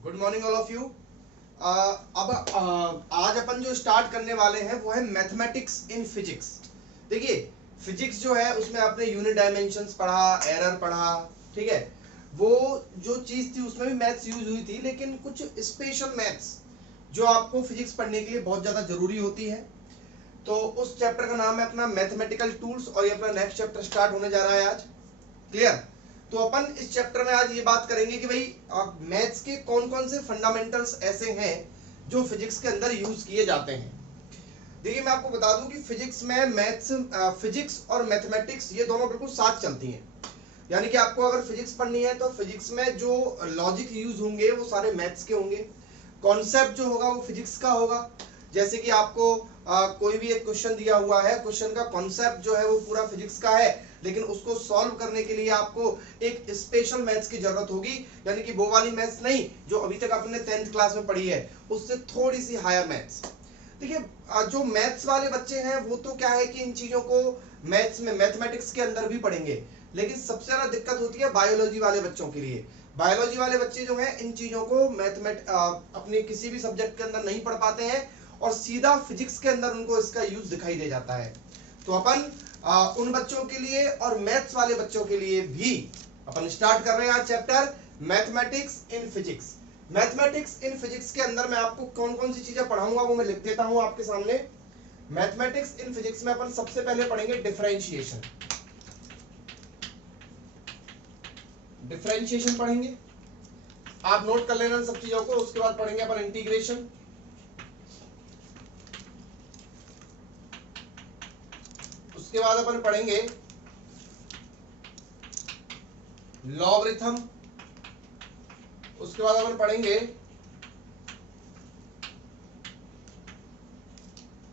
Good morning all of you. अब आज अपन जो स्टार्ट करने वाले हैं वो है मैथमेटिक्स इन फिजिक्स। देखिए, फिजिक्स जो है उसमें आपने यूनिट डायमेंशंस पढ़ा, एरर पढ़ा, ठीक है। वो जो चीज थी उसमें भी मैथ्स यूज हुई थी, लेकिन कुछ स्पेशल मैथ्स जो आपको फिजिक्स पढ़ने के लिए बहुत ज्यादा जरूरी होती है। तो उस चैप्टर का नाम है अपना मैथमेटिकल टूल्स, और ये अपना नेक्स्ट चैप्टर स्टार्ट होने जा रहा है आज। क्लियर? तो अपन इस चैप्टर में आज ये बात करेंगे कि भाई मैथ्स के कौन कौन से फंडामेंटल्स ऐसे हैं जो फिजिक्स के अंदर यूज किए जाते हैं। देखिए, मैं आपको बता दूं कि फिजिक्स में फिजिक्स और मैथमेटिक्स ये दोनों बिल्कुल साथ चलती हैं। यानी कि आपको अगर फिजिक्स पढ़नी है तो फिजिक्स में जो लॉजिक यूज होंगे वो सारे मैथ्स के होंगे। कॉन्सेप्ट जो होगा वो फिजिक्स का होगा। जैसे कि आपको कोई भी एक क्वेश्चन दिया हुआ है, क्वेश्चन का कॉन्सेप्ट जो है वो पूरा फिजिक्स का है, लेकिन उसको सॉल्व करने के लिए आपको एक स्पेशल मैथ्स की जरूरत होगी। यानी कि वो वाली मैथ्स नहीं जो अभी तक आपने 10th क्लास में पढ़ी है, उससे थोड़ी सी हायर मैथ्स। देखिए, जो मैथ्स वाले बच्चे हैं वो तो क्या है कि इन चीजों को मैथ्स में, मैथमेटिक्स के अंदर भी पढ़ेंगे, लेकिन सबसे ज्यादा दिक्कत होती है बायोलॉजी वाले बच्चों के लिए। बायोलॉजी वाले बच्चे जो हैं इन चीजों को अपने किसी भी सब्जेक्ट के अंदर नहीं पढ़ पाते हैं, और सीधा फिजिक्स के अंदर उनको इसका यूज दिखाई दे जाता है। तो अपन उन बच्चों के लिए और मैथ्स वाले बच्चों के लिए भी अपन स्टार्ट कर रहे हैं आज chapter mathematics in physics. Mathematics in physics के अंदर मैं आपको कौन कौन सी चीजें पढ़ाऊंगा वो मैं लिख देता हूं आपके सामने। मैथमेटिक्स इन फिजिक्स में अपन सबसे पहले पढ़ेंगे डिफरेंशिएशन। डिफरेंशिएशन पढ़ेंगे, आप नोट कर लेना सब चीजों को। उसके बाद पढ़ेंगे अपन इंटीग्रेशन, उसके बाद अपन पढ़ेंगे लॉगरिथम, उसके बाद अपन पढ़ेंगे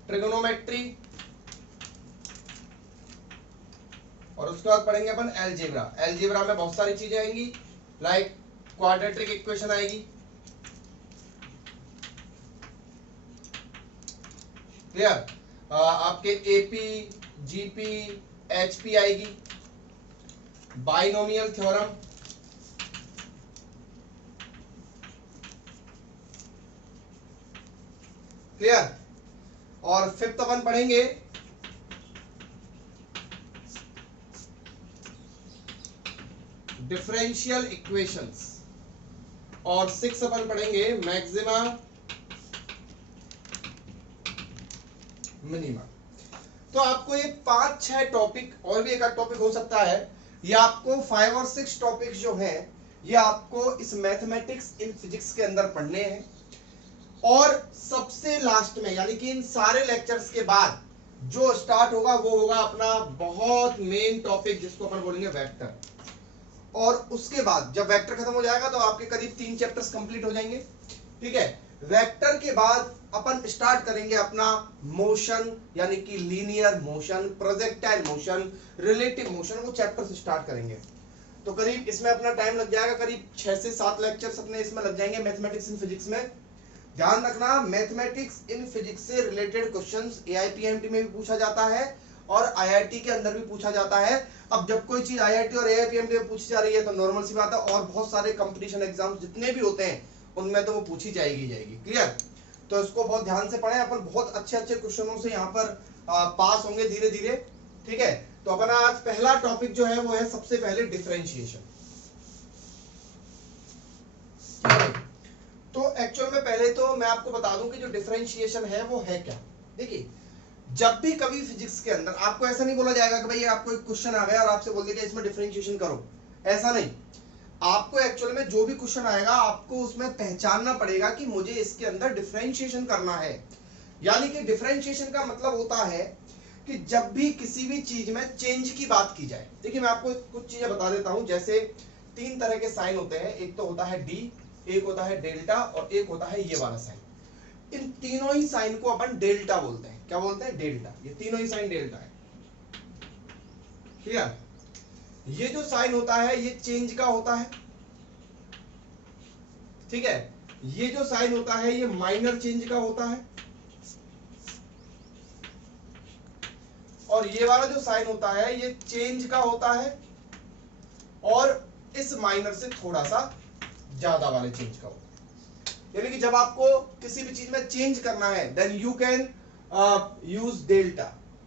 ट्रिगोनोमेट्री, और उसके बाद पढ़ेंगे अपन एलजेब्रा। एलजेब्रा में बहुत सारी चीजें आएंगी, लाइक क्वाड्रेटिक इक्वेशन आएगी। क्लियर? आपके एपी, जीपी, एचपी आएगी, बाइनोमियल थ्योरम, क्लियर? और फिफ्थ अपन पढ़ेंगे डिफरेंशियल इक्वेशंस, और सिक्स अपन पढ़ेंगे मैक्सिमा मिनिमा। तो आपको ये 5-6 टॉपिक, और भी एक आध टॉपिक हो सकता है, ये आपको 5 और 6 टॉपिक जो हैं ये आपको इस मैथमेटिक्स इन फिजिक्स के अंदर पढ़ने हैं। और सबसे लास्ट में, यानी कि इन सारे लेक्चर्स के बाद जो स्टार्ट होगा वो होगा अपना बहुत मेन टॉपिक, जिसको अपन बोलेंगे वेक्टर। और उसके बाद जब वेक्टर खत्म हो जाएगा तो आपके करीब 3 चैप्टर्स कंप्लीट हो जाएंगे। ठीक है? वेक्टर के बाद अपन स्टार्ट करेंगे अपना मोशन, यानी कि linear motion, projectile motion, relative motion, वो चैप्टर स्टार्ट करेंगे। तो करीब इसमें अपना टाइम लग जाएगा, करीब 6 से 7 लेक्चर्स अपने इसमें लग जाएंगे मैथमेटिक्स इन फिजिक्स में। ध्यान रखना, मैथमेटिक्स इन फिजिक्स से रिलेटेड क्वेश्चंस एआईपीएमटी में भी पूछा जाता है और आईआईटी के अंदर भी पूछा जाता है। अब जब कोई चीज आईआईटी और एआईपीएमटी में पूछी जा रही है तो नॉर्मल सी बात है, और बहुत सारे कंपटीशन एग्जाम जितने भी होते हैं उनमें तो वो पूछी जाएगी। क्लियर? तो इसको बहुत ध्यान से पढ़ें, अपन बहुत अच्छे अच्छे क्वेश्चनों से यहाँ पर पास होंगे धीरे धीरे। ठीक है? तो अपना आज पहला टॉपिक जो है वो है सबसे पहले डिफरेंशिएशन। तो एक्चुअल में पहले तो मैं आपको बता दूं कि जो डिफरेंशिएशन है वो है क्या। देखिए, जब भी कभी फिजिक्स के अंदर आपको ऐसा नहीं बोला जाएगा कि भाई आपको एक क्वेश्चन आ गया और आपसे बोल दिया इसमें डिफरेंशिएशन करो, ऐसा नहीं। आपको एक्चुअल में जो भी क्वेश्चन आएगा आपको उसमें पहचानना पड़ेगा कि मुझे इसके अंदर डिफरेंशिएशन करना है। यानी कि डिफरेंशिएशन का मतलब होता है कि जब भी किसी भी चीज में चेंज की बात की जाए। देखिए, मैं आपको कुछ चीजें बता देता हूं। जैसे 3 तरह के साइन होते हैं, एक तो होता है डी, एक होता है डेल्टा, और एक होता है ये वाला साइन। इन तीनों ही साइन को अपन डेल्टा बोलते हैं। क्या बोलते हैं? डेल्टा। ये तीनों ही साइन डेल्टा है। क्लियर? ये जो साइन होता है ये चेंज का होता है। ठीक है? ये जो साइन होता है ये माइनर चेंज का होता है, और ये वाला जो साइन होता है ये चेंज का होता है, और इस माइनर से थोड़ा सा ज्यादा वाले चेंज का होता है। यानी कि जब आपको किसी भी चीज में चेंज करना है then you can use delta.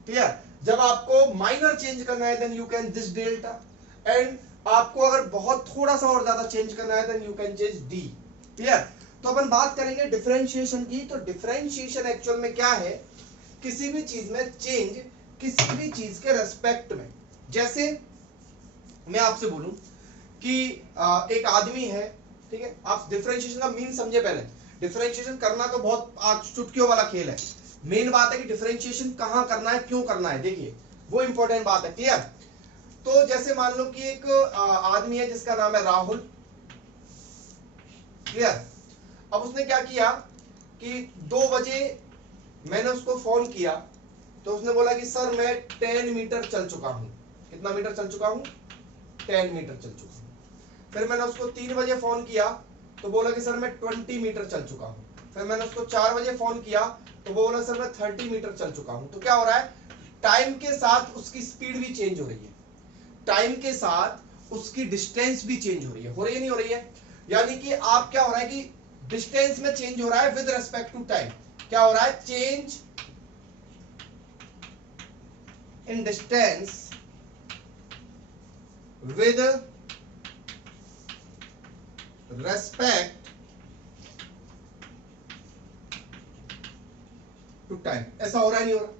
Clear? जब आपको माइनर चेंज करना है then you can this delta, and आपको अगर बहुत थोड़ा सा और ज्यादा चेंज करना है then you can change D. Clear? तो अपन बात करेंगे डिफरेंशिएशन की। तो डिफरेंशिएशन एक्चुअल में क्या है? किसी भी चीज में चेंज किसी भी चीज के रेस्पेक्ट में। जैसे मैं आपसे बोलूं कि एक आदमी है, ठीक है, आप डिफरेंशिएशन का मीन समझे पहले। डिफरेंशिएशन करना तो बहुत चुटकियों वाला खेल है, मेन बात है कि डिफरेंशिएशन कहां करना है, क्यों करना है, देखिए वो इंपॉर्टेंट बात है। क्लियर? तो जैसे मान लो कि एक आदमी है जिसका नाम है राहुल। क्लियर? अब उसने क्या किया कि 2 बजे मैंने उसको फोन किया, तो उसने बोला कि सर मैं 10 मीटर चल चुका हूं। कितना मीटर चल चुका हूं? 10 मीटर चल चुका हूं। फिर मैंने उसको 3 बजे फोन किया तो बोला कि सर मैं 20 मीटर चल चुका हूं। फिर मैंने उसको 4 बजे फोन किया तो वो बोला सर मैं 30 मीटर चल चुका हूं। तो क्या हो रहा है? टाइम के साथ उसकी स्पीड भी चेंज हो रही है, टाइम के साथ उसकी डिस्टेंस भी चेंज हो रही है नहीं हो रही है? यानी कि आप क्या हो रहा है कि डिस्टेंस में चेंज हो रहा है विद रेस्पेक्ट टू टाइम। क्या हो रहा है? Change in distance with respect to time. ऐसा हो रहा है नहीं हो रहा?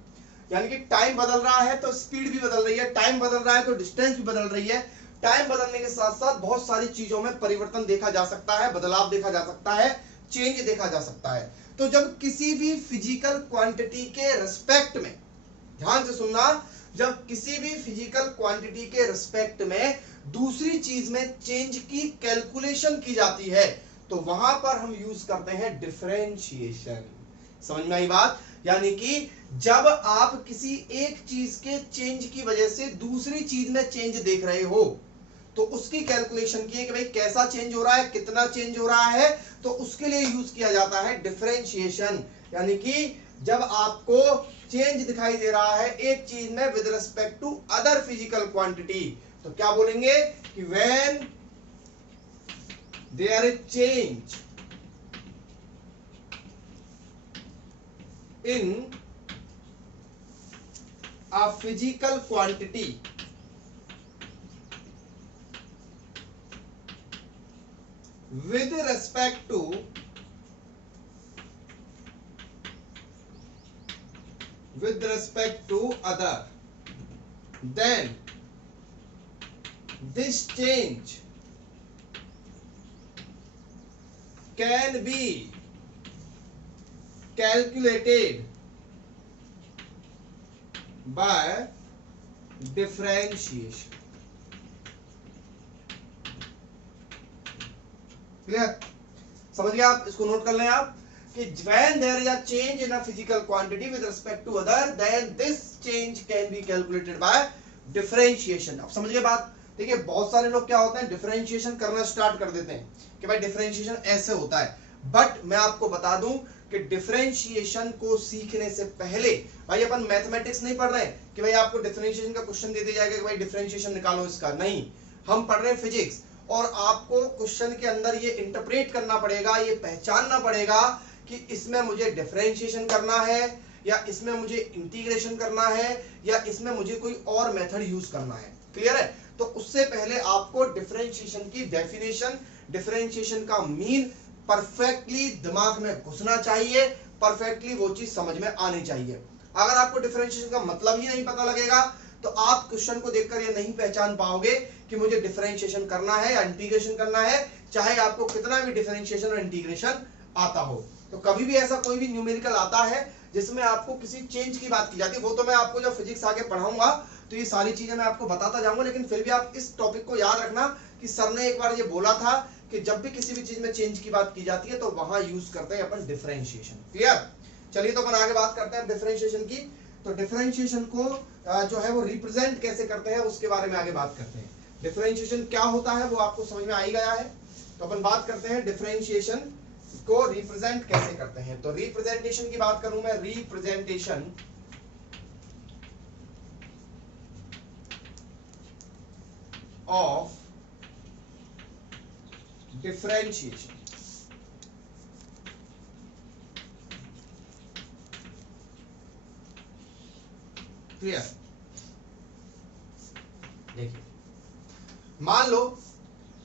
यानी कि टाइम बदल रहा है तो स्पीड भी बदल रही है, टाइम बदल रहा है तो डिस्टेंस भी बदल रही है। टाइम बदलने के साथ साथ बहुत सारी चीजों में परिवर्तन देखा जा सकता है, बदलाव देखा जा सकता है, चेंज देखा जा सकता है। तो जब किसी भी फिजिकल क्वांटिटी के रिस्पेक्ट में, ध्यान से सुनना, जब किसी भी फिजिकल क्वांटिटी के रिस्पेक्ट में दूसरी चीज में चेंज की कैलकुलेशन की जाती है तो वहां पर हम यूज करते हैं डिफरेंशिएशन। समझ में आई बात? यानी कि जब आप किसी एक चीज के चेंज की वजह से दूसरी चीज में चेंज देख रहे हो तो उसकी कैलकुलेशन की है कि भाई कैसा चेंज हो रहा है, कितना चेंज हो रहा है, तो उसके लिए यूज किया जाता है डिफरेंशिएशन। यानी कि जब आपको चेंज दिखाई दे रहा है एक चीज में with respect to other physical quantity तो क्या बोलेंगे कि when there is change in a physical quantity with respect to other, then this change can be calculated by differentiation। Clear? समझ गए आप? इसको नोट कर लें आप कि when there is a change in a physical quantity with respect to other then this change can be calculated by differentiation। अब समझ गए बात? देखिए बहुत सारे लोग क्या होते हैं डिफरेंशिएशन करना स्टार्ट कर देते हैं कि भाई डिफरेंशिएशन ऐसे होता है, बट मैं आपको बता दूं कि डिफरेंशिएशन को सीखने से पहले भाई अपन मैथमेटिक्स नहीं पढ़ रहे हैं कि भाई आपको डिफरेंशिएशन का क्वेश्चन दे दिया जाएगा कि भाई डिफरेंशिएशन निकालो इसका, नहीं, हम पढ़ रहे हैं फिजिक्स और आपको क्वेश्चन के अंदर ये इंटरप्रेट करना पड़ेगा, ये पहचानना पड़ेगा कि इसमें मुझे डिफरेंशिएशन करना है या इसमें मुझे इंटीग्रेशन करना है या इसमें मुझे कोई और मेथड यूज करना है। क्लियर है? तो उससे पहले आपको डिफरेंशिएशन की डेफिनेशन, डिफरेंशिएशन का मीन परफेक्टली दिमाग में घुसना चाहिए, परफेक्टली वो चीज समझ में आनी चाहिए। अगर आपको डिफरेंशिएशन का मतलब ही नहीं पता लगेगा तो आप क्वेश्चन को देखकर ये नहीं पहचान पाओगे कि मुझे डिफरेंशिएशन करना है या इंटीग्रेशन करना है, चाहे आपको कितना भी डिफरेंशिएशन और इंटीग्रेशन आता हो। तो कभी भी ऐसा कोई भी न्यूमेरिकल आता है जिसमें आपको किसी चेंज की बात की जाती है, वो तो मैं आपको जब फिजिक्स आगे पढ़ाऊंगा तो ये सारी चीजें मैं आपको बताता जाऊंगा, लेकिन फिर भी आप इस टॉपिक को याद रखना कि सर ने एक बार ये बोला था कि जब भी किसी भी चीज में चेंज की बात की जाती है तो वहां यूज करते हैं अपन डिफरेंशिएशन। क्लियर? चलिए तो अपन आगे बात करते हैं डिफरेंशिएशन की। तो डिफरेंशिएशन को जो है वो रिप्रेजेंट कैसे करते हैं उसके बारे में आगे बात करते हैं। डिफरेंशिएशन क्या होता है वो आपको समझ में आ ही गया है, तो अपन बात करते हैं डिफरेंशिएशन को रिप्रेजेंट कैसे करते हैं। तो रिप्रेजेंटेशन की बात करूं मैं, रिप्रेजेंटेशन ऑफ डिफरेंशिएशन। क्लियर? देखिए, मान लो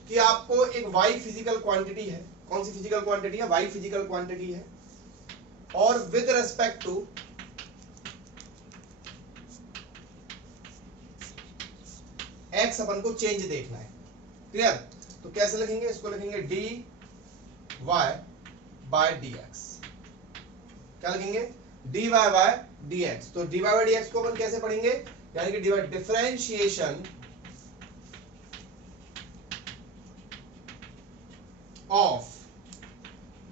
कि आपको एक y फिजिकल क्वांटिटी है। कौन सी फिजिकल क्वांटिटी है? y फिजिकल क्वांटिटी है, और विद रेस्पेक्ट टू x अपन को चेंज देखना है। क्लियर? तो कैसे लिखेंगे इसको? लिखेंगे dy बाय dx। क्या लिखेंगे? dy by dx। तो dy बाय dx को अपन कैसे पढ़ेंगे? यानी कि differentiation of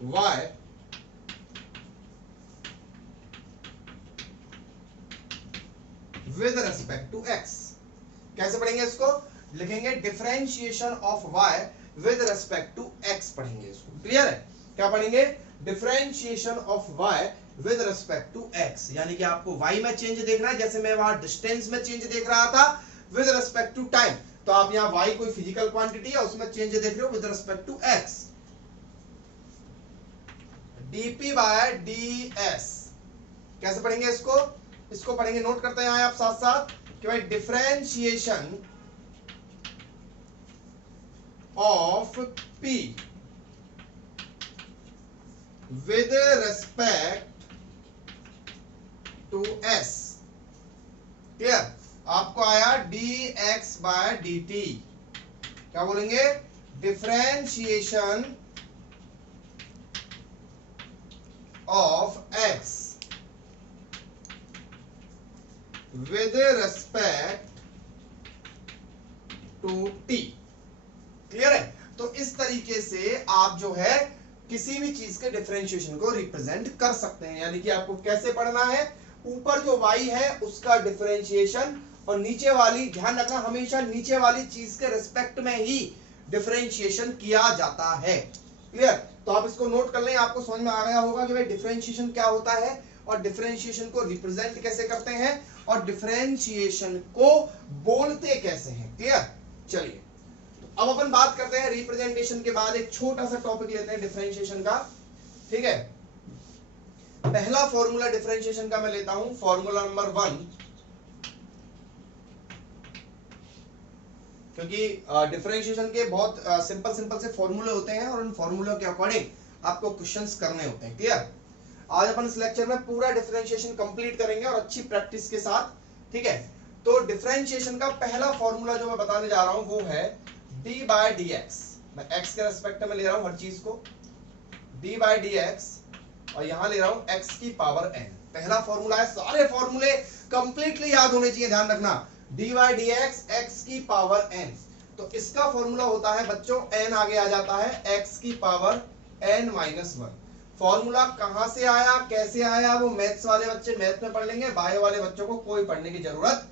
y with respect to x। कैसे पढ़ेंगे इसको? लिखेंगे differentiation of y with respect to x पढ़ेंगे इसको। क्लियर है? क्या पढ़ेंगे? Differentiation of y with respect to x, यानी कि आपको y में चेंज देखना है, जैसे मैं वहां डिस्टेंस में चेंज देख रहा था विद रेस्पेक्ट टू टाइम, तो आप यहाँ y कोई फिजिकल क्वांटिटी है उसमें चेंज देख रहे हो with respect to x। dp by ds कैसे पढ़ेंगे इसको? इसको पढ़ेंगे, नोट करते हैं आप साथ साथ कि भाई differentiation of p with respect to s। Clear? आपको आया dx बाय dt। क्या बोलेंगे? Differentiation of x with respect to t। Clear है? तो इस तरीके से आप जो है किसी भी चीज के डिफरेंशिएशन को रिप्रेजेंट कर सकते हैं। यानी कि आपको कैसे पढ़ना है? ऊपर जो y है उसका डिफरेंशिएशन, और नीचे वाली, ध्यान रखना हमेशा नीचे वाली चीज के रिस्पेक्ट में ही डिफरेंशिएशन किया जाता है। क्लियर? तो आप इसको नोट कर लें, आपको समझ में आ गया होगा कि भाई डिफरेंशिएशन क्या होता है और डिफरेंशिएशन को रिप्रेजेंट कैसे करते हैं और डिफरेंशिएशन को बोलते कैसे हैं। क्लियर? चलिए, तो अब अपन बात करते हैं रिप्रेजेंटेशन के बाद एक छोटा सा टॉपिक लेते हैं डिफरेंशिएशन का। ठीक है? पहला फॉर्मूला डिफरेंशिएशन का मैं लेता हूं, फॉर्मूला नंबर 1, क्योंकि डिफरेंशिएशन के बहुत सिंपल से फॉर्मूले होते हैं और उन फॉर्मूलों के अकॉर्डिंग आपको क्वेश्चंस करने होते हैं। क्लियर? आज अपन इस लेक्चर में पूरा डिफरेंशिएशन कंप्लीट करेंगे और अच्छी प्रैक्टिस के साथ। ठीक है? तो डिफरेंशिएशन का पहला फॉर्मूला जो मैं बताने जा रहा हूं वो है d बाय dx। मैं x के रेस्पेक्ट में ले रहा हूं हर चीज को, d बाय dx, और यहां ले रहा हूं x की पावर n। पहला फॉर्मूला है, सारे फॉर्मूले कंप्लीटली याद होने चाहिए, ध्यान रखना। d बाय dx x की पावर n, तो इसका फॉर्मूला होता है बच्चों, n आगे आ जाता है x की पावर n माइनस 1। फॉर्मूला कहां से आया, कैसे आया, वो मैथ्स वाले बच्चे मैथ में पढ़ लेंगे, बायो वाले बच्चों को कोई पढ़ने की जरूरत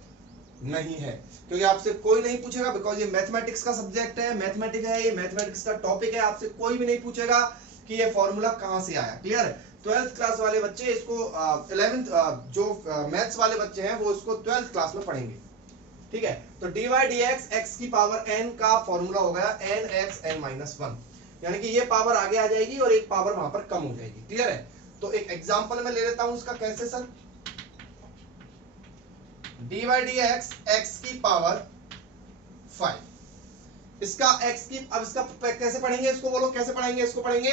नहीं है, क्योंकि आपसे कोई नहीं पूछेगा, बिकॉज ये मैथमेटिक्स का सब्जेक्ट है, मैथमेटिक्स है, ये मैथमेटिक्स का टॉपिक है। आपसे कोई भी नहीं पूछेगा कि ये फॉर्मूला कहां से आया। क्लियर है? 12th क्लास वाले बच्चे इसको 11th जो मैथ्स वाले बच्चे हैं वो इसको 12th क्लास में पढ़ेंगे। ठीक है? तो dy dx x की पावर n का फॉर्मूला हो गया nx n माइनस 1, यानी कि ये पावर आगे आ जाएगी और एक पावर वहां पर कम हो जाएगी। क्लियर है? तो एक एग्जांपल मैं ले लेता हूं उसका। कैसे सर? dy dx x की पावर 5, इसका x की, अब इसका कैसे पढ़ेंगे इसको? बोलो कैसे पढ़ेंगे इसको? पढ़ेंगे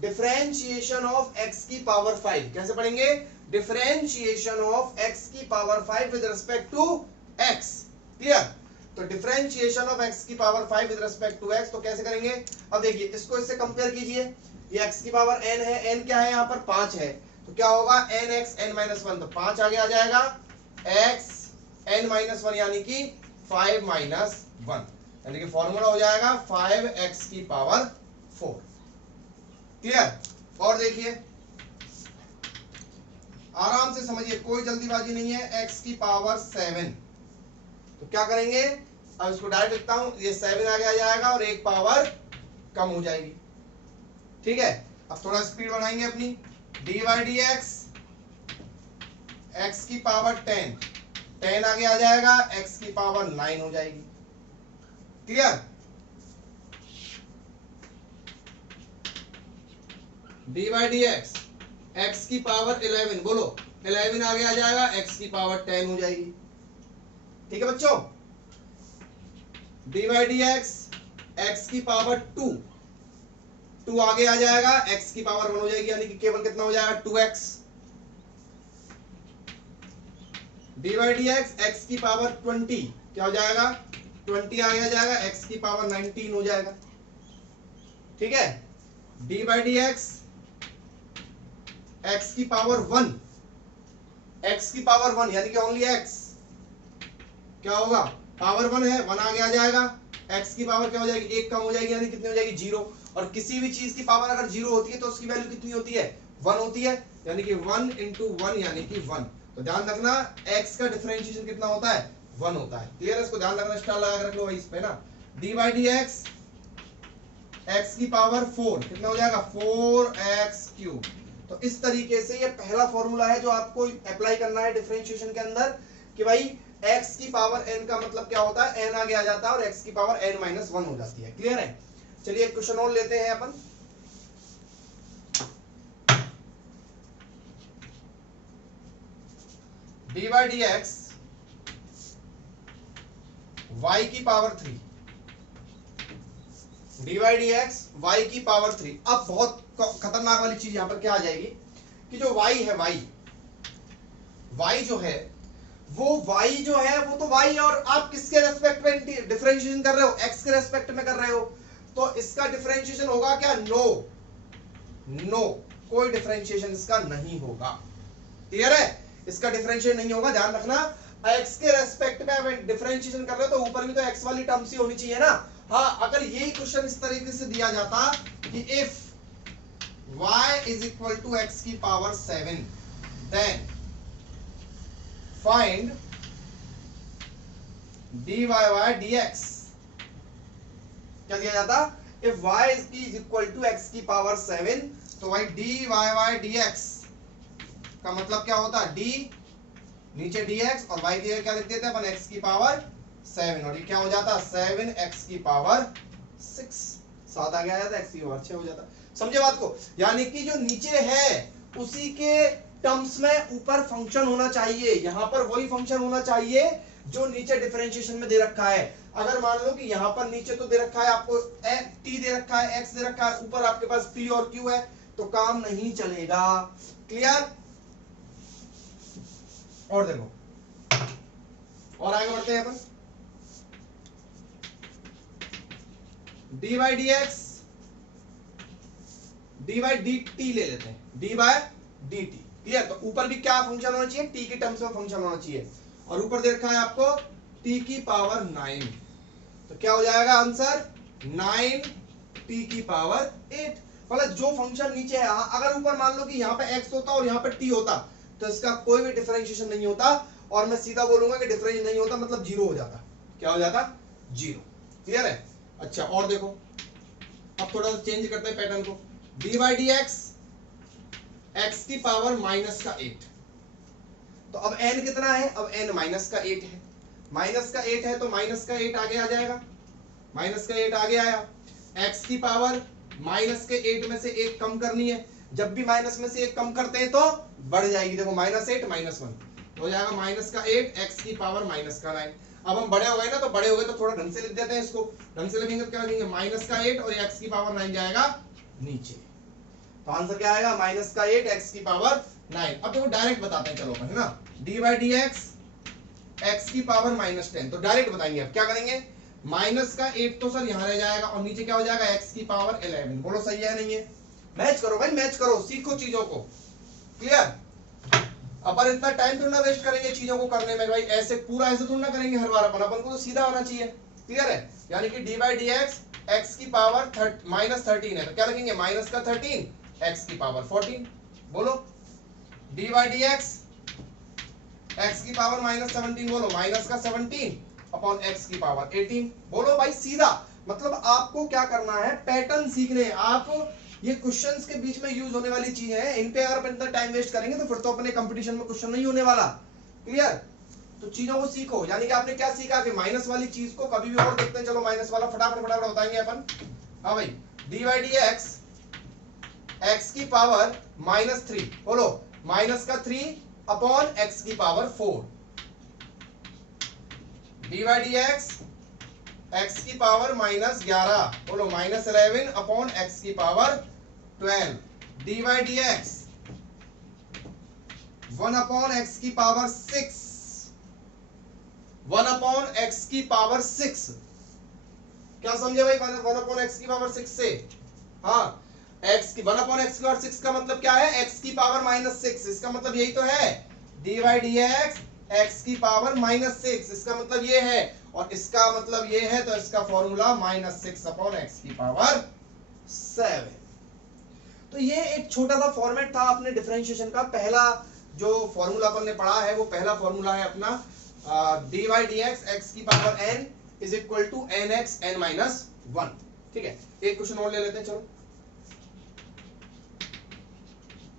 डिफरेंशिएशन ऑफ x की पावर 5। कैसे पढ़ेंगे? डिफरेंशिएशन ऑफ x की power 5 with respect to x। Clear? तो डिफरेंशिएशन ऑफ x की power 5 with respect to x, तो कैसे करेंगे? अब देखिए, इसको इससे कंपेयर कीजिए। ये x की पावर n है, n क्या है यहाँ पर? 5 है, तो क्या होगा? nx n माइनस 1, तो 5 आगे आ जाएगा, x n माइनस 1 यानी कि 5 माइनस 1, यानी कि फॉर्मूला हो जाएगा 5x की पावर 4। क्लियर? और देखिए, आराम से समझिए, कोई जल्दीबाजी नहीं है। x की पावर 7, तो क्या करेंगे? अब इसको डायरेक्ट लिखता हूं, ये 7 आगे आ जाएगा और एक पावर कम हो जाएगी। ठीक है? अब थोड़ा स्पीड बढ़ाएंगे अपनी। dy dx x की पावर 10, 10 आगे आ जाएगा, x की पावर 9 हो जाएगी। क्लियर? dy dx x की पावर 11, बोलो 11 आगे आ जाएगा, x की पावर 10 हो जाएगी। ठीक है बच्चों, dy dx x की पावर 2 आगे आ जाएगा, x की पावर 1 हो जाएगी, यानी कि केवल कितना हो जाएगा 2x। dy dx x की पावर 20 क्या हो जाएगा 20 आगे आ जाएगा, x की पावर 19 हो जाएगा। ठीक है, dy dx x की पावर 1, x की पावर 1 यानी कि ओनली x क्या होगा पावर 1 है, 1 आगे आ जाएगा, x की पावर क्या हो जाएगी 1 कम हो जाएगी, यानी कितनी हो जाएगी 0। और किसी भी चीज की पावर अगर 0 होती है तो उसकी वैल्यू कितनी होती है 1 होती है, यानी कि 1 into 1 यानी कि 1। तो ध्यान रखना x का डिफरेंशिएशन कितना होता है 1 होता है। क्लियर है, इसको ध्यान रखना, स्टार लगा के रख लो भाई इस पे ना। dy dx x की पावर 4 कितना हो जाएगा 4x क्यूब। तो इस तरीके से ये पहला फॉर्मूला है जो आपको अप्लाई करना है डिफरेंशिएशन के अंदर कि भाई x की पावर n का मतलब क्या होता है n आगे आ जाता है और x की पावर n माइनस 1 हो जाती है। क्लियर है, चलिए एक क्वेश्चन और लेते हैं अपन। dy dx y की पावर 3, dy dx y की पावर 3। अब बहुत खतरनाक वाली चीज यहां पर क्या आ जाएगी कि जो y है y जो है वो तो y है, और आप किसके रेस्पेक्ट में डिफरेंशिएशन कर रहे हो x के रेस्पेक्ट में कर रहे हो, तो इसका डिफरेंशिएशन होगा क्या नो, कोई डिफरेंशिएशन इसका नहीं होगा। क्लियर है, इसका डिफरेंशिएशन नहीं होगा। ध्यान रखना x के रेस्पेक्ट में डिफरेंशिएशन कर रहे हो तो ऊपर भी तो x वाली टर्म सी होनी चाहिए ना। हाँ, अगर यही क्वेश्चन इस तरीके से दिया जाता कि if y is equal to x की power 7 then find dy dx, क्या दिया जाता if y is equal to x की पावर 7 तो भाई dy dx का मतलब क्या होता है d नीचे dx और y दिया क्या लिख देते हैं अपन x की पावर 7 और ये क्या हो जाता 7x की पावर 6, 7 आ गया था x की पावर 6 हो जाता। समझे बात को, यानी कि जो नीचे है उसी के टर्म्स में ऊपर फंक्शन होना चाहिए, यहां पर वही फंक्शन होना चाहिए जो नीचे डिफरेंशिएशन में दे रखा है। अगर मान लो कि यहां पर नीचे तो दे रखा है आपको t दे रखा है, x दे रखा है, ऊपर आपके पास p और q है तो काम नहीं चलेगा। क्लियर, और देखो और आगे बढ़ते हैं अपन। dy dx dy dt ले लेते हैं, dy dt। क्लियर, तो ऊपर भी क्या फंक्शन होना चाहिए t के टर्म्स में फंक्शन होना चाहिए, और ऊपर दे रखा है आपको t की पावर 9, तो क्या हो जाएगा आंसर 9t की पावर 8। मतलब जो फंक्शन नीचे है, अगर ऊपर मान लो कि यहाँ पे x होता और यहाँ पे t होता तो इसका कोई भी डिफरेंशिएशन नहीं होता, और मैं सीधा बोलूंगा कि डिफरेंशिएशन नहीं होता मतलब जीरो हो जाता। क्या हो जाता जीरो। क्लियर है, अच्छा और देखो अब थोड़ा सा चेंज करते हैं पैटर्न को। dy dx x की पावर माइनस का 8, तो अब n कितना है, अब n माइनस का 8 है, माइनस का 8 है तो माइनस का 8 आगे आ जाएगा, माइनस का 8 आगे आया, x की पावर माइनस के 8 में से 1 कम करनी है, जब भी माइनस में से 1 कम करते हैं तो बढ़ जाएगी। देखो माइनस 8 माइनस 1 हो जाएगा माइनस का 8 x की पावर माइनस का 9। अब हम बड़े हो गए ना, तो बड़े हो गए तो थोड़ा ढंग से लिख देते हैं इसको, ढंग से लिखेंगे तो क्या लिखेंगे माइनस का 8 और x की पावर 9 जाएगा नीचे, तो आंसर क्या आएगा माइनस का 8 x की पावर 9। अब देखो डायरेक्ट बताते हैं, चलो है ना, dy dx x की पावर माइनस 10, तो डायरेक्ट बताएंगे। अब क्या करेंगे, माइनस का 8 तो सर यहाँ रह जाएगा और नीचे क्या हो जाएगा x की पावर 11। बोलो सही है नहीं है, मैच करो भाई, मैच करो, सीखो चीजों को। क्लियर, अपन इतना टाइम थोड़ा ना वेस्ट करेंगे चीजों को करने में भाई, ऐसे पूरा ऐसे थोड़ा ना करेंगे हर बार, अपन को तो सीधा होना चाहिए। क्लियर है, यानी कि dy dx x की पावर माइनस 13 है तो क्या लिखेंगे माइनस का 13 x की पावर 14। बोलो dy dx x की पावर माइनस 17, बोलो माइनस का 17 अपॉन x की पावर 18। बोलो भाई सीधा, मतलब आपको क्या करना है पैटर्न सीखने हैं आप, ये क्वेश्चंस के बीच में यूज होने वाली चीज है, इन पे अगर अपन इतना टाइम वेस्ट करेंगे तो फिर तो अपने कंपटीशन में क्वेश्चन नहीं होने वाला। क्लियर, तो चीजों को सीखो, यानी कि आपने क्या सीखा कि माइनस वाली चीज को कभी भी और देखते हैं, चलो माइनस वाला फटाफट फटाफट बताएंगे अपन। हाँ भाई dy dx x की पावर माइनस 3, बोलो माइनस का 3 अपॉन एक्स की पावर 4 dy dx एक्स की पावर -11 बोलो -11 अपॉन एक्स की power 12 dy dx 1 upon x की पावर 6 1 अपॉन एक्स की पावर 6 क्या समझे भाई 1 अपॉन एक्स की पावर 6 से हाँ एक्स की 1 अपॉन एक्स की पावर 6 का मतलब क्या है एक्स की पावर -6 इसका मतलब यही तो है dy dx एक्स की पावर -6 इसका मतलब ये है और इसका मतलब ये है तो इसका फॉर्मूला -6 अपॉन एक्स की पावर 7 तो ये एक छोटा सा फॉर्मेट था अपने डिफरेंशिएशन का पहला जो फॉर्मूला अपन ने पढ़ा है वो पहला फॉर्मूला है अपना dy dx एक्स की power n is equal to nx n minus 1 ठीक है एक क्वेश्चन और ले लेते हैं चलो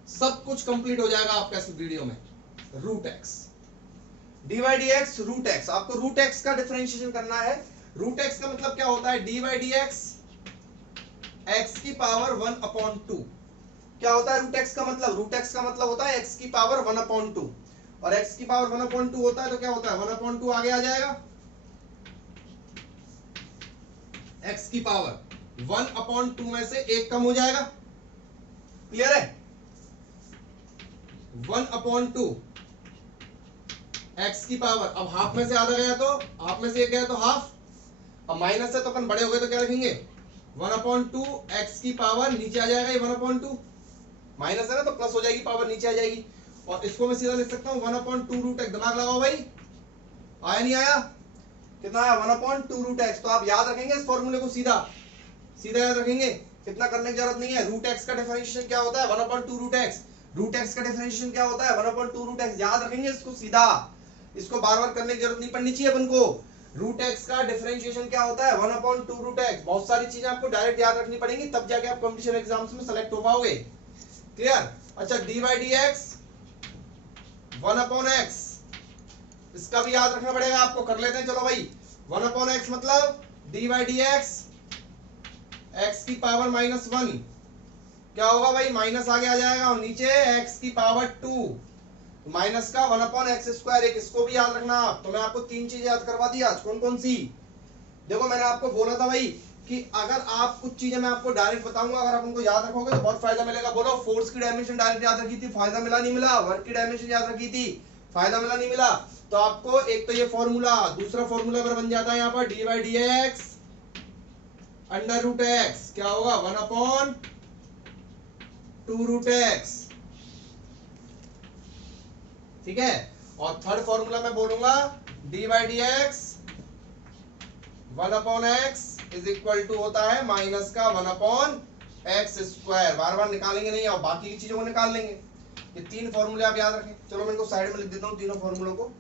सब कुछ कंप्लीट हो जाएगा आपका इस वीडियो में root x dy dx root x आपको रूट एक्स का डिफरेंशिएशन करना है रूट एक्स का मतलब क्या होता है dy dx एक्स की पावर 1 अपॉन 2 क्या होता है रूट एक्स का मतलब रूट एक्स का मतलब होता है एक्स की पावर 1 अपॉन 2 और एक्स की पावर 1 अपॉन 2 होता है तो क्या होता है 1 अपॉन 2 आगे आ जाएगा एक्स की पावर 1 अपॉन 2 में से एक कम हो जाएगा क्लियर है 1 अपॉन 2 एक्स की पावर अब हाफ में से आधा गया तो हाफ में से एक गया तो हाफ अब माइनस है तो अपन बड़े हो गए तो क्या लिखेंगे 1 अपॉन 2 एक्स की पावर नीचे आ जाएगा ये 1 अपॉन 2 माइनस है ना तो प्लस हो जाएगी पावर नीचे आ जाएगी और इसको मैं सीधा लिख सकता हूं 1 अपॉन 2 रूट एक्स दिमाग लगाओ भाई आया नहीं आया कितना आया 1 अपॉन 2 रूट एक्स तो आप याद रखेंगे इस फॉर्मूले को सीधा सीधा याद रखेंगे कितना करने की जरूरत नहीं है रूट एक्स का डिफरेंशिएशन क्या होता है 1 अपॉन 2 रूट एक्स का डिफरेंशिएशन क्या होता है 1 अपॉन 2 रूट एक्स याद रखेंगे इसको सीधा इसको बार बार करने की जरूरत नहीं पड़नी चाहिए अपन को रूट एक्स का डिफरेंशिएशन क्या होता है 1 अपॉन 2 रूट एक्स बहुत सारी चीजें आपको डायरेक्ट याद रखनी पड़ेंगी तब जाके आप कंपटीशन एग्जाम्स में सेलेक्ट हो पाओगे क्लियर अच्छा dy dx 1 अपॉन x इसका भी याद रखना पड़ेगा आपको कर लेते हैं चलो भाई 1 अपॉन x मतलब dy dx x की पावर -1 क्या होगा भाई माइनस आगे आ जाएगा और नीचे x की पावर 2 माइनस का 1 अपॉन एक्स स्क्वायर एक इसको भी याद रखना आप तो मैं आपको तीन चीजें याद करवा दी आज कौन कौन सी देखो मैंने आपको बोला था भाई कि अगर आप कुछ चीजें मैं आपको डायरेक्ट बताऊंगा अगर आप उनको याद रखोगे तो बहुत फायदा मिलेगा बोलो फोर्स की डायमेंशन डायरेक्ट याद रखी थी फायदा मिला नहीं मिला वर्क की डायमेंशन याद रखी थी फायदा मिला नहीं मिला तो आपको एक तो ये फॉर्मूला दूसरा फॉर्मूला अगर बन जाता है यहाँ पर dy dx under root x क्या होगा 1 अपॉन 2 रूट एक्स ठीक है और थर्ड फॉर्मूला मैं बोलूंगा dy dx 1 upon x is equal to होता है माइनस का 1 अपॉन एक्स स्क्वायर बार बार निकालेंगे नहीं और बाकी की चीजों को निकाल लेंगे ये तीन फॉर्मूले आप याद रखें चलो मैं इनको साइड में लिख देता हूं तीनों फॉर्मूलों को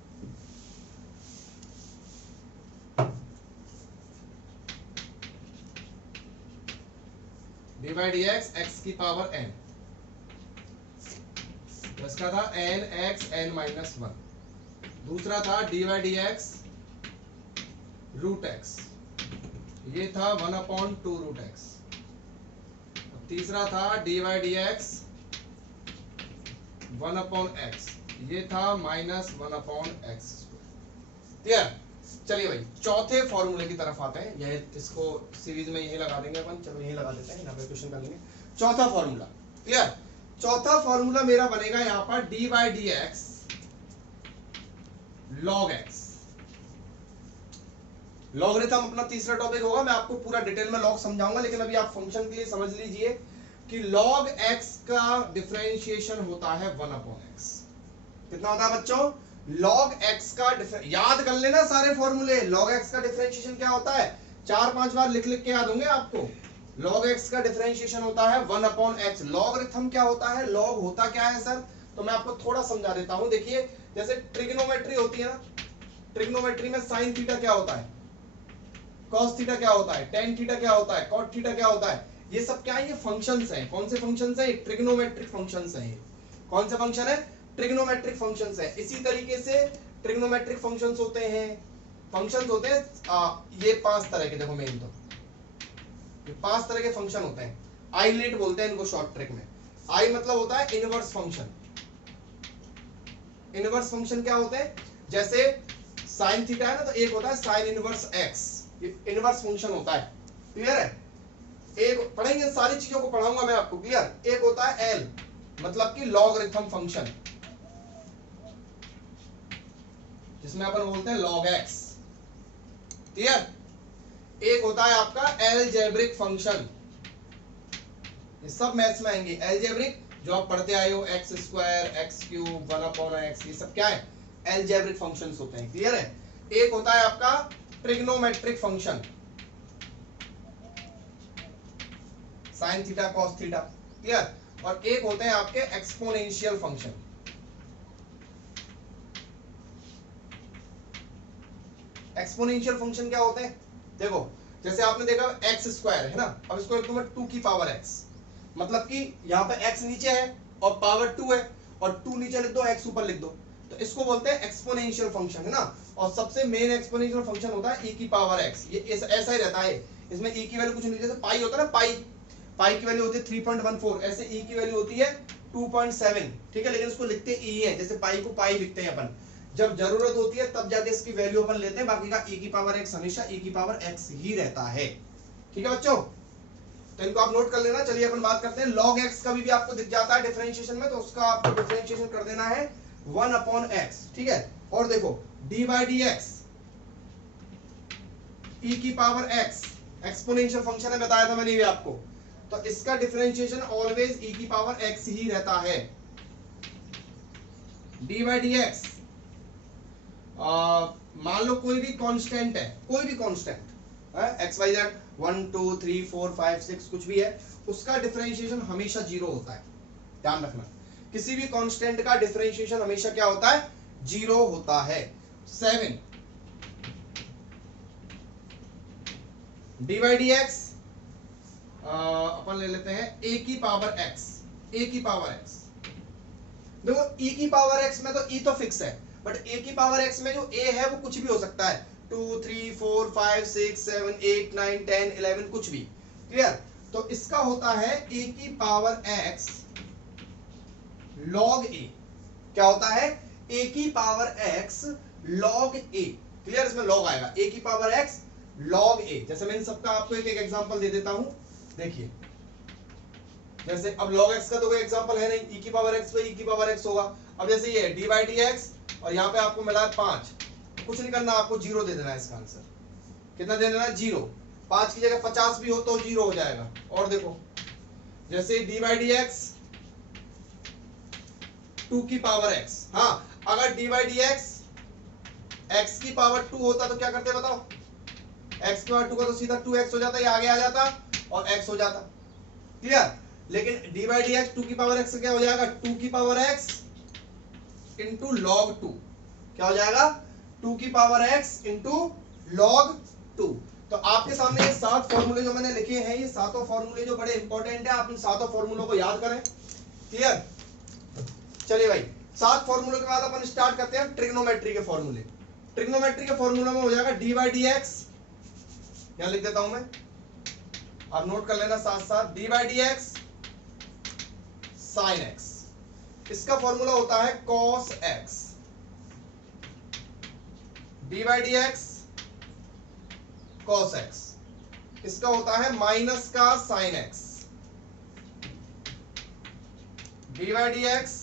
dy dx x की पावर n इसका था n x n माइनस 1 दूसरा था dy dx रूट x ये था 1 अपॉन 2 रूट x तीसरा था dy dx 1 अपॉन x ये था माइनस 1 अपॉन x क्लियर चलिए भाई चौथे फॉर्मूले की तरफ आते हैं यह इसको सीरीज में यही लगा देंगे अपन चलो यही लगा देते हैं यहाँ पे क्वेश्चन कर लेंगे चौथा फॉर्मूला क्लियर चौथा फॉर्मूला मेरा बनेगा यहां पर dy dx log x logarithm अपना तीसरा टॉपिक होगा मैं आपको पूरा डिटेल में लॉग समझाऊंगा लेकिन अभी आप फंक्शन के लिए समझ लीजिए कि log x का डिफरेंशिएशन होता है 1 अपॉन x कितना होता है बच्चों log x का याद कर लेना सारे फॉर्मूले log x का डिफरेंशिएशन क्या होता है 4-5 बार लिख लिख के याद होंगे आपको log x का डिफरेंशिएशन होता है 1 अपॉन x लॉगरिथम क्या होता है log होता क्या है सर तो मैं आपको थोड़ा समझा देता हूं देखिए जैसे ट्रिग्नोमेट्री होती है ना ट्रिग्नोमेट्री में साइन थीटा क्या होता है cos थीटा क्या होता है tan थीटा क्या होता है cot थीटा क्या होता है ये सब क्या है ये फंक्शंस हैं कौन से फंक्शंस हैं ट्रिग्नोमेट्रिक फंक्शंस हैं कौन से फंक्शन है ट्रिग्नोमेट्रिक फंक्शंस हैं इसी तरीके से ट्रिग्नोमेट्रिक फंक्शंस होते हैं ये 5 तरह के देखो मेन तो ये 5 तरह के फंक्शन होते हैं आईलेट बोलते हैं इनको शॉर्ट ट्रिक में आई मतलब होता है इनवर्स फंक्शन इनवर्स फंक्शन क्या होते हैं, जैसे साइन थीटा है ना, तो एक होता है साइन इनवर्स एक्स, ये इनवर्स फंक्शन होता है। क्लियर है? एक पढ़ेंगे, सारी चीजों को पढ़ाऊंगा मैं आपको। क्लियर? एक होता है एल, मतलब कि लॉगरिथम फंक्शन, जिसमें अपन बोलते हैं लॉग एक्स। क्लियर? एक होता है आपका एलजेब्रिक फंक्शन, ये सब मैथ्स में आएंगे। एलजेब्रिक जो आप पढ़ते आए हो, x square, x cube, 1/x, ये सब क्या है, एलजेब्रिक फंक्शंस होते हैं। क्लियर है? एक होता है आपका trigonometric function, sine theta cos theta. Clear? और एक होते हैं आपके एक्सपोनेंशियल फंक्शन। एक्सपोनेंशियल फंक्शन क्या होते हैं, देखो जैसे आपने देखा एक्स स्क्वायर है ना, अब इसको लिख दूं मैं 2 की पावर एक्स, मतलब कि यहाँ पे एक्स नीचे है और पावर 2 है, और 2 नीचे लिख दो, एक्स ऊपर लिख दो, तो इसको बोलते हैं एक्सपोनेंशियल फंक्शन, है ना। और सबसे मेन एक्सपोनेंशियल फंक्शन होता है e की पावर x, ये ऐसा ही रहता है, इसमें e की वैल्यू कुछ नहीं, जैसे पाई होता है ना, पाई की वैल्यू होती है 3.14, ऐसे e की वैल्यू होती है 2.7। ठीक है, लेकिन इसको लिखते e है, जैसे पाई को पाई लिखते हैं अपन, जब जरूरत होती है तब जाके इसकी वैल्यू अपन लेते हैं, बाकी का e की पावर x हमेशा e की पावर x ही रहता है। ठीक है बच्चों, तो इनको आप नोट कर लेना। चलिए अपन बात करते हैं लॉग एक्स, कभी भी आपको दिख जाता है डिफरेंशिएशन में, तो उसका आपको डिफरेंशिएशन कर देना है 1/x। ठीक है, और देखो डी बाई डी एक्स ई की पावर x, एक्सपोनेंशियल फंक्शन है, बताया था मैंने भी आपको, तो इसका डिफरेंशिएशन ऑलवेज e की पावर x ही रहता है। डी बाई डी एक्स, मान लो कोई भी कांस्टेंट है, कोई भी कांस्टेंट एक्स वाई जेड 1 2 3 4 5 6 कुछ भी है, उसका डिफरेंशिएशन हमेशा 0 होता है। ध्यान रखना, किसी भी कांस्टेंट का डिफरेंशिएशन हमेशा क्या होता है, 0 होता है। 7 डी बाई डी एक्स, अपन ले लेते हैं a की पावर x, a की पावर x, देखो e की पावर x में तो e तो फिक्स है, बट a की पावर x में जो a है वो कुछ भी हो सकता है, 2 3 4 5 6 7 8 9 10 11 कुछ भी। क्लियर? तो इसका होता है a की पावर x log a, क्या होता है, a की power x log a। Clear? इसमें log आएगा, a की पावर x log a। जैसे मैं इन सबका आपको एक एक एग्जांपल दे देता हूं, देखिए जैसे अब log x का तो कोई एग्जांपल है नहीं, e की पावर x पे e की पावर x होगा। अब जैसे ये d बाई डी एक्स, और यहाँ पे आपको मिला है 5, कुछ नहीं करना, आपको 0 दे देना है इसका आंसर। कितना दे देना है, 0। 5 की जगह 50 भी हो तो 0 हो जाएगा। और देखो जैसे d बाई डी एक्स 2 की पावर x, हाँ अगर d by d x x की पावर 2 होता तो क्या करते बताओ, x की पावर 2 का तो सीधा 2x हो जाता, ये आगे आ जाता और x हो जाता। क्लियर? लेकिन d बाई डी एक्स 2 की पावर x क्या हो जाएगा, 2 की पावर x इंटू लॉग 2, क्या हो जाएगा, 2 की पावर x इंटू लॉग 2। तो आपके सामने ये 7 फॉर्मूले जो मैंने लिखे हैं, ये सातों फॉर्मूले जो बड़े इंपॉर्टेंट है, आप इन सातों फॉर्मूलों को याद करें। क्लियर? चलिए भाई, 7 फॉर्मूलों के बाद अपन स्टार्ट करते हैं ट्रिग्नोमेट्री के फॉर्मूले। ट्रिग्नोमेट्री के फॉर्मूला में हो जाएगा डी बाई डी एक्स, यहां लिख देता हूं मैं, आप नोट कर लेना साथ साथ, d by d x sine x, इसका फॉर्मूला होता है cos x, d by d x cos x, इसका होता है माइनस का sine x, d by d x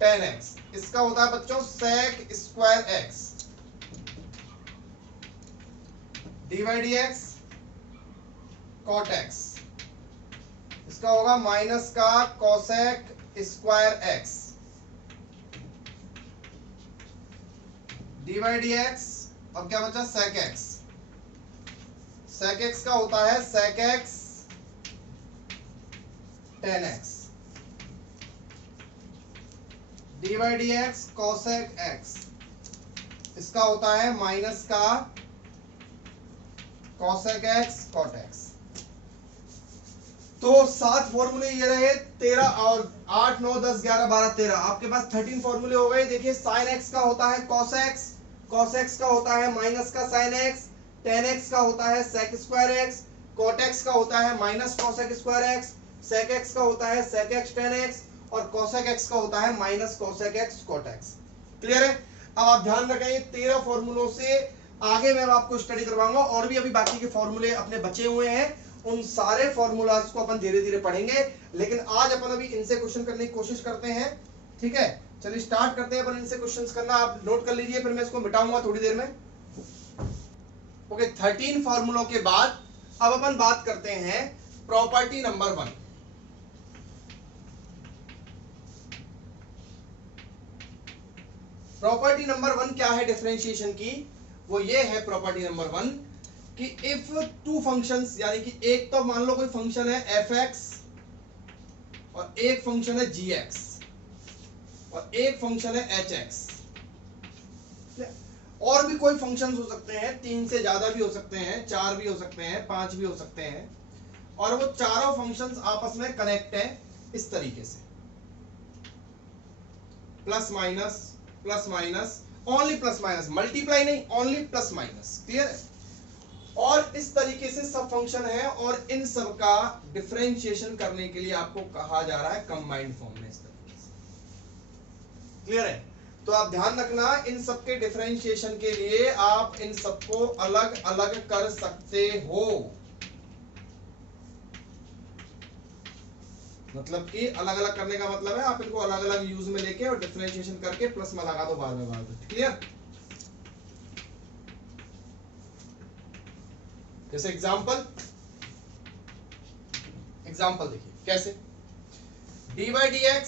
tan x, इसका होता है बच्चों sec square x, d by d x cot x, इसका होगा माइनस का cosec square x, d by d x, अब क्या बचा, सेक एक्स, सेक एक्स का होता है sec x tan x, d by d x cosec x, इसका होता है माइनस का कोसेक एक्स कॉट एक्स। तो 7 फॉर्मूले ये रहे, 13 और 8 9 10 11 12 13, आपके पास 13 फॉर्मूले हो गए। देखिए साइन एक्स का होता है कॉस एक्स, कॉस एक्स का होता है माइनस का साइन एक्स, टेन एक्स का होता है sec square x, cot x का होता है minus cosec square x, sec x का होता है सेक एक्स टेन एक्स, और cosec x का होता है minus cosec x cot x। Clear है? अब आप ध्यान रखें, ये 13 फॉर्मूलों से आगे मैं आपको स्टडी करवाऊंगा, और भी अभी बाकी के फॉर्मूले अपने बचे हुए हैं, उन सारे फॉर्मूलाज को अपन धीरे धीरे पढ़ेंगे, लेकिन आज अपन अभी इनसे क्वेश्चन करने की कोशिश करते हैं। ठीक है, चलिए स्टार्ट करते हैं अपन इनसे क्वेश्चंस करना। आप नोट कर लीजिए, फिर मैं इसको मिटाऊंगा थोड़ी देर में। ओके, 13 फॉर्मूलों के बाद अब अपन बात करते हैं प्रॉपर्टी नंबर 1। प्रॉपर्टी नंबर 1 क्या है डिफरेंशिएशन की? वो ये है प्रॉपर्टी नंबर 1 कि इफ टू फंक्शंस, यानी कि एक तो मान लो कोई फंक्शन है fx और एक फंक्शन है gx और एक फंक्शन है hx, और भी कोई फंक्शंस हो सकते हैं, 3 से ज्यादा भी हो सकते हैं, 4 भी हो सकते हैं, 5 भी हो सकते हैं, और वो चारों फंक्शंस आपस में कनेक्ट है इस तरीके से, plus minus, only plus minus, multiply नहीं, ओनली प्लस माइनस। क्लियर है? और इस तरीके से सब फंक्शन है, और इन सब का डिफरेंशिएशन करने के लिए आपको कहा जा रहा है कंबाइंड फॉर्म में, इस तरीके से। क्लियर है? तो आप ध्यान रखना, इन सब के डिफरेंशिएशन के लिए आप इन सबको अलग अलग कर सकते हो, मतलब कि अलग अलग करने का मतलब है आप इनको अलग अलग यूज में लेके और डिफरेंशिएशन करके प्लस में लगा दो बाद में। क्लियर? जैसे एग्जांपल देखिए कैसे, dy dx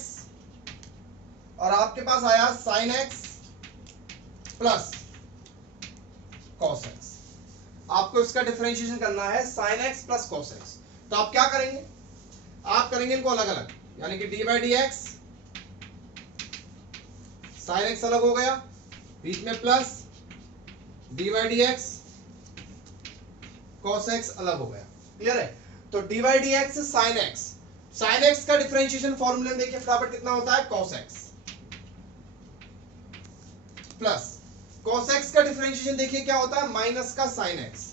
और आपके पास आया sin x plus cos x। आपको इसका डिफरेंशिएशन करना है sin x plus cos x। तो आप क्या करेंगे? आप करेंगे इनको अलग अलग, यानी कि dy dx, sin x अलग हो गया, बीच में plus dy dx cos x अलग हो गया। क्लियर है? तो dy dx sin x का डिफरेंशिएशन फॉर्मूले में देखिए फटाफट कितना होता है, cos x plus cos x का डिफरेंशिएशन देखिए क्या होता है, माइनस का sin x।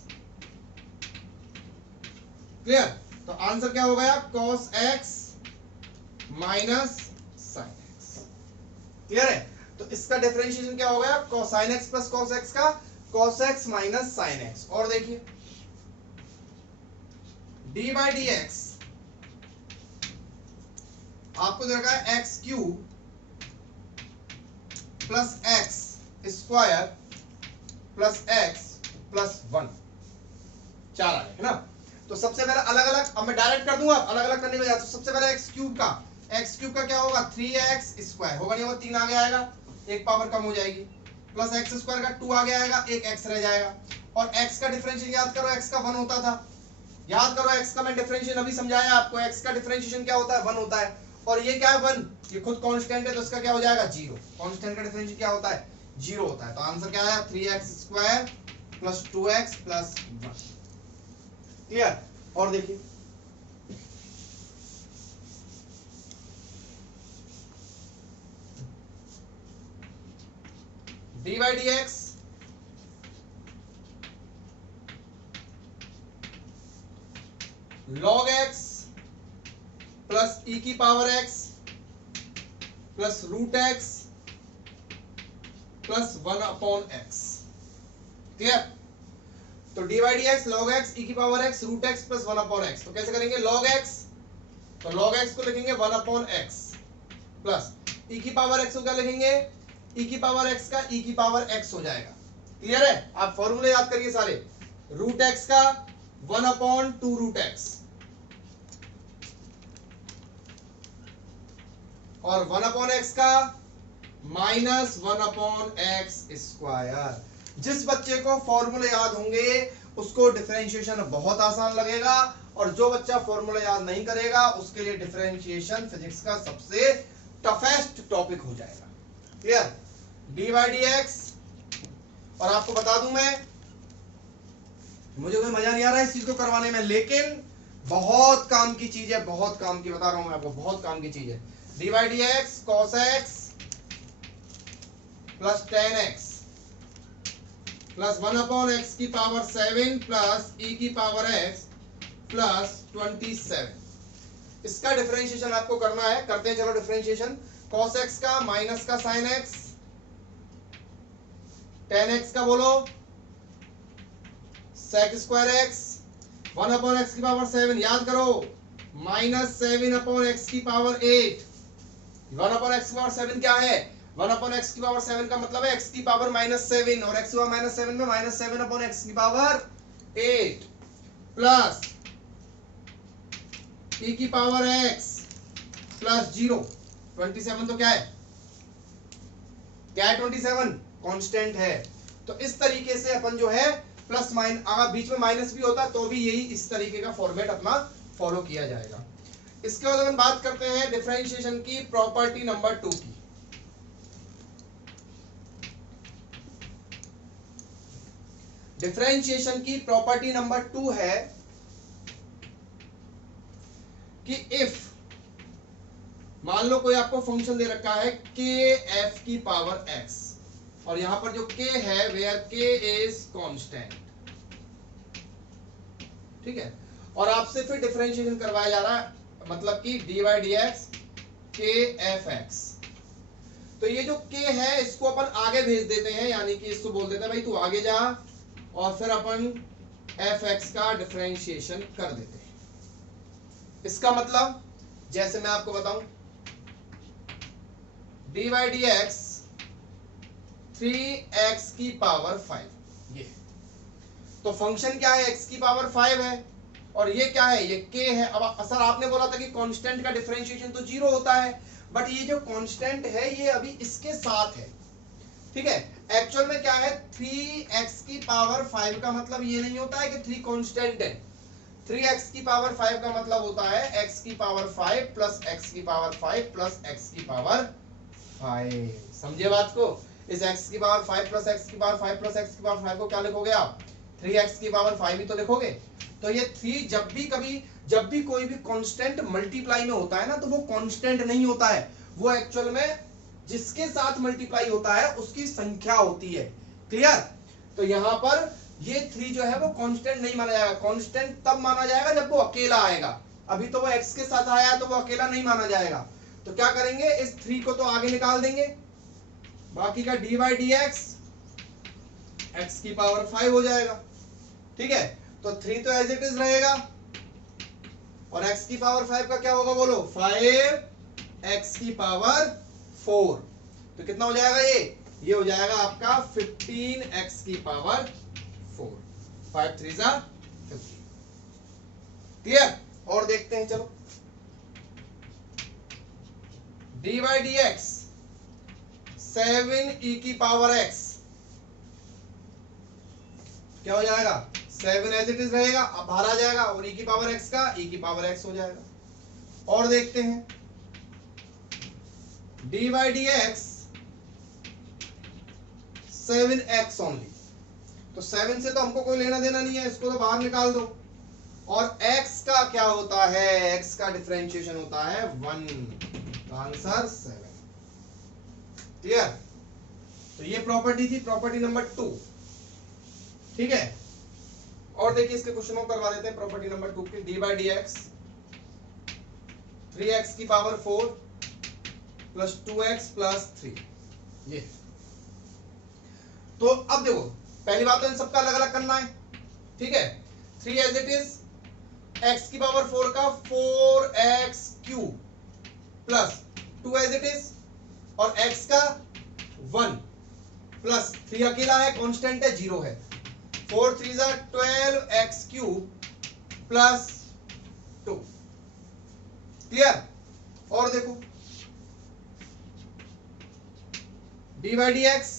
क्लियर? तो आंसर क्या हो गया, cos x minus sin x। Clear है? तो इसका डिफरेंशिएशन क्या हो गया, sin x plus cos x का cos x minus sin x। और देखिए dy dx आपको दे रखा है x cube plus x square plus x plus 1, 4 आ गए, है ना? तो सबसे पहले अलग अलग, अब मैं डायरेक्ट कर दूंगा, अलग अलग करने में जाता हूं। सबसे पहले एक्स क्यूब का क्या होगा, 3x स्क्वायर होगा, नहीं होगा 3 आगे आएगा, एक पावर कम हो जाएगी, प्लस एक्स स्क्वायर का 2 आगे आएगा, एक एक्स रह जाएगा, और एक्स का डिफरेंशिएशन याद करो, एक्स का 1 होता था, याद करो एक्स का मैं डिफरेंशिएशन अभी समझाया आपको, एक्स का डिफरेंशिएशन क्या होता है, 1 होता है, और ये क्या है 1, ये खुद कांस्टेंट है, तो इसका क्या हो जाएगा 0। कांस्टेंट का डिफरेंशिएशन क्या होता है, 0 होता है। तो आंसर क्या आया, 3x square plus 2x plus 1। Clear? और देखिए dy dx log x plus e की power x plus root x plus 1 upon x। Clear? तो dy dx log x e की power x root x plus 1 upon x। तो कैसे करेंगे, log x, तो log x को लिखेंगे 1 upon x plus e की पावर x को क्या लिखेंगे, e की पावर x का e की पावर x हो जाएगा। क्लियर है? आप फॉर्मूले याद करिए सारे, रूट x का 1 अपॉन 2 रूट x और 1 अपॉन x का माइनस 1 अपॉन x स्क्वायर। जिस बच्चे को फॉर्मूले याद होंगे उसको डिफरेंशिएशन बहुत आसान लगेगा, और जो बच्चा फॉर्मूला याद नहीं करेगा उसके लिए डिफरेंशिएशन फिजिक्स का सबसे टफेस्ट टॉपिक हो जाएगा। क्लियर? dy dx, और आपको बता दूं मैं, मुझे कोई मजा नहीं आ रहा है इस चीज को करवाने में, लेकिन बहुत काम की चीज है, बहुत काम की, बता रहा हूं मैं आपको, बहुत काम की चीज है। dy dx cos x plus 10x plus 1 upon x की पावर 7 प्लस e की पावर x प्लस 27। इसका डिफरेंशिएशन आपको करना है, करते हैं चलो डिफरेंशिएशन। cos x का माइनस का sin x, tan x का बोलो sec square x, 1 upon x की पावर 7, याद करो माइनस 7 अपॉन x की पावर 8। 1 अपॉन x की पावर 7 क्या है? 1 अपॉन x की पावर 7 का मतलब है x की पावर -7 और x की पावर -7 में -7 अपॉन x की पावर 8 प्लस e की पावर x प्लस 0। 27 तो क्या है? क्या है 27? कांस्टेंट है। तो इस तरीके से अपन जो है प्लस माइनस, अगर बीच में माइनस भी होता तो भी यही इस तरीके का फॉर्मेट अपना फॉलो किया जाएगा। इसके बाद अपन बात करते हैं डिफरेंशिएशन की प्रॉपर्टी नंबर 2 की। डिफरेंशिएशन की प्रॉपर्टी नंबर 2 है कि इफ मान लो कोई आपको फंक्शन दे रखा है k f की पावर x और यहां पर जो k है वेयर k इज कांस्टेंट, ठीक है, और आपसे फिर डिफरेंशिएशन करवाया जा रहा है, मतलब कि dy dx k f x। तो ये जो k है इसको अपन आगे भेज देते हैं, यानी कि इसको बोल देते हैं भाई तू आगे जा, और फिर अपन fx का डिफरेंशिएशन कर देते हैं। इसका मतलब जैसे मैं आपको बताऊं, dy dx 3x की पावर 5, ये तो फंक्शन क्या है? x की पावर 5 है और ये क्या है? ये k है। अब सर आपने बोला था कि कांस्टेंट का डिफरेंशिएशन तो 0 होता है, बट ये जो कांस्टेंट है ये अभी इसके साथ है, ठीक है। एक्चुअल में क्या है? 3x की पावर 5 का मतलब ये नहीं होता है कि 3 कांस्टेंट है। 3x की पावर 5 का मतलब होता है x की पावर 5 प्लस x की पावर 5 प्लस x की पावर 5। समझे बात को? इस x की पावर 5 प्लस x की पावर 5 प्लस x की पावर 5 को क्या लिखोगे आप? 3x की पावर 5 ही तो लिखोगे। तो ये 3 जब भी कोई भी कांस्टेंट मल्टीप्लाई में होता है ना, तो वो कांस्टेंट नहीं होता है, वो एक्चुअल में जिसके साथ मल्टीप्लाई होता है उसकी संख्या होती है। क्लियर? तो यहां पर ये 3 जो है वो कांस्टेंट नहीं माना जाएगा। कांस्टेंट तब माना जाएगा जब वो अकेला आएगा। अभी तो वो x के साथ आया है तो वो अकेला नहीं माना जाएगा। तो क्या करेंगे? इस 3 को तो आगे निकाल देंगे, बाकी का dy dx x की पावर 5 हो जाएगा, ठीक है। तो 3 तो एज इट इज रहेगा और x की पावर 5 का क्या होगा बोलो? 5x की पावर 4। तो कितना हो जाएगा ये हो जाएगा आपका 15x की पावर 4। 5 3 जा 15। क्लियर? और देखते हैं चलो, dy dx 7e की पावर x क्या हो जाएगा? 7 एज इट इज रहेगा, अब बाहर आ जाएगा और e की पावर x का e की पावर x हो जाएगा। और देखते हैं dy dx 7x ओनली। तो 7 से तो हमको कोई लेना देना नहीं है, इसको तो बाहर निकाल दो। और x का क्या होता है? x का डिफरेंशिएशन होता है 1, तो आंसर 7। क्लियर? तो ये प्रॉपर्टी थी, प्रॉपर्टी नंबर 2, ठीक है। और देखिए इसके क्वेश्चन को करवा देते हैं प्रॉपर्टी नंबर 2 की। dy dx 3x की पावर 4 प्लस 2x प्लस 3, ये। तो अब देखो, पहली बात तो इन सबका अलग अलग करना है, ठीक है। 3 एज इट इज, x की पावर 4 का 4x cube plus 2 as it is और x का 1 प्लस 3 अकेला है, कांस्टेंट है, 0 है। 4 3 जा 12x क्यूब प्लस 2। क्लियर? और देखो dy dx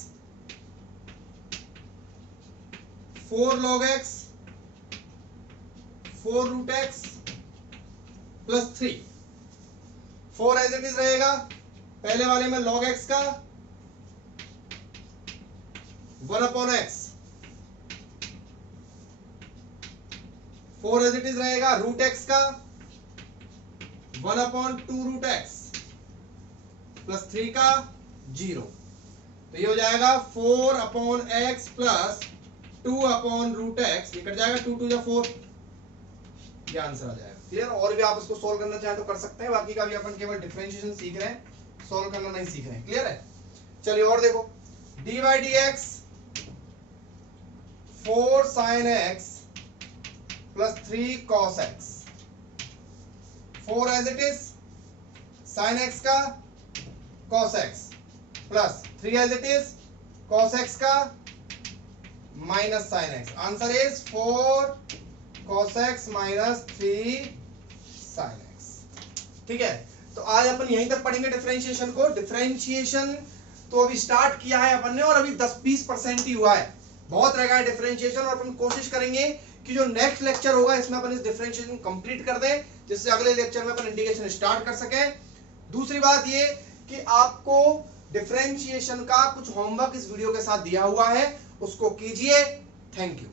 4 log x 4 root x plus 3। 4 as it is रहेगा, पहले वाले में log x का 1 upon x, 4 as it is रहेगा रूट x का 1 अपॉन 2 रूट x प्लस 3 का 0। तो ये हो जाएगा 4 upon x plus 2 upon root x, ये कट जाएगा, 2 2 जा 4, ये आंसर आ जाएगा। क्लियर। और भी आप इसको सोल्व करना चाहें तो कर सकते हैं, बाकी का भी अपन केवल डिफरेंशिएशन सीख रहे हैं, सोल्व करना नहीं सीख रहे हैं। क्लियर है। चलिए और देखो, d by d x 4 sin x plus 3 cos x, 4 as it is sin x का cos x plus 3 as it is cos x का minus sin x। Answer is 4 cos x minus 3 sin x। ठीक है, तो आज अपन यहीं तक पढ़ेंगे differentiation को। डिफरेंशिएशन तो अभी स्टार्ट किया है अपन ने और अभी 10-20% ही हुआ है, बहुत रहेगा डिफरेंशिएशन। और अपन कोशिश करेंगे कि जो नेक्स्ट लेक्चर होगा इसमें अपन इस डिफरेंशिएशन कंप्लीट कर दें, जिससे अगले लेक्चर में अपन इंटीग्रेशन स्टार्ट कर सकें। दूसरी बात ये कि आपको डिफरेंशिएशन का कुछ होमवर्क इस वीडियो के साथ दिया हुआ है, उसको कीजिए। Thank you.